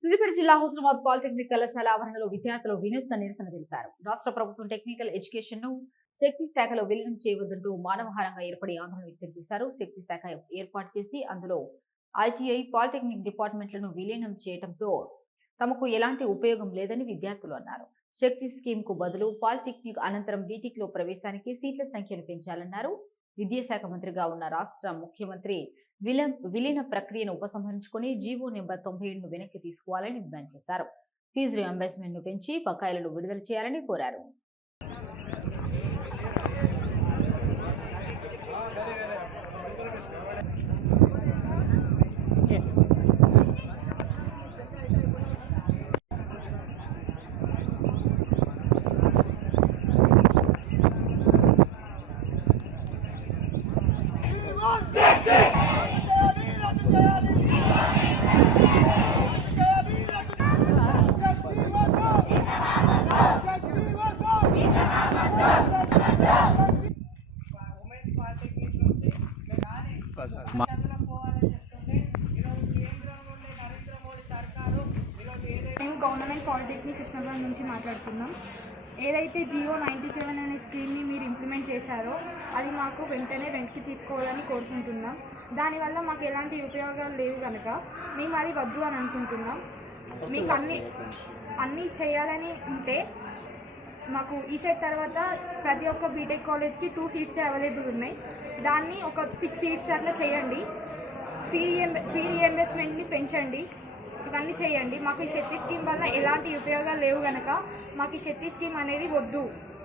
సిద్దిపేట జిల్లా హుస్నాబాద్ పాలిటెక్నిక్ కళాశాల ఆవరణలో విద్యార్థులు వినూత్న నిరసన తెలిపారు. రాష్ట్ర ప్రభుత్వం టెక్నికల్ ఎడ్యుకేషన్ ను శక్తి శాఖలో విలీనం చేయవద్దంటూ మానవహారంగా ఏర్పడి ఆందోళన వ్యక్తం చేశారు. శక్తి శాఖ ఏర్పాటు చేసి అందులో ఐటీఐ, పాలిటెక్నిక్ డిపార్ట్మెంట్లను విలీనం చేయడంతో తమకు ఎలాంటి ఉపయోగం లేదని విద్యార్థులు అన్నారు. శక్తి స్కీమ్ కు బదులు పాలిటెక్నిక్ అనంతరం బీటెక్ లో ప్రవేశానికి సీట్ల సంఖ్యను పెంచాలన్నారు. విద్యాశాఖ మంత్రిగా ఉన్న రాష్ట్ర ముఖ్యమంత్రి విలీన ప్రక్రియను ఉపసంహరించుకుని జీవో నెంబర్ 97ను వెనక్కి తీసుకోవాలని డిమాండ్ చేశారు. ఫీజు రియంబర్స్మెంట్ ను పెంచి బకాయిలను విడుదల చేయాలని కోరారు. గవర్నమెంట్ పాలిటెక్నిక్ కృష్ణాబాద్ నుంచి మాట్లాడుతున్నాం. ఏదైతే జియో 97 అనే స్కీమ్ని మీరు ఇంప్లిమెంట్ చేశారో అది మాకు వెంటనే వెనక్కి తీసుకోవాలని కోరుకుంటున్నాం. దానివల్ల మాకు ఎలాంటి ఉపయోగాలు లేవు కనుక మేము అది వద్దు అని అనుకుంటున్నాం. మీకు అన్నీ చేయాలని ఉంటే మాకు ఈసెట్ తర్వాత ప్రతి ఒక్క బీటెక్ కాలేజ్కి 2 సీట్స్ అవైలబుల్ ఉన్నాయి. దాన్ని ఒక 6 సీట్స్ అట్లా చేయండి. ఫీ రియంబర్స్మెంట్ని పెంచండి. ఇవన్నీ చేయండి. మాకు ఈ శక్తి స్కీమ్ వల్ల ఎలాంటి ఉపయోగాలు లేవు కనుక మాకు ఈ శక్తి స్కీమ్ అనేది వద్దు.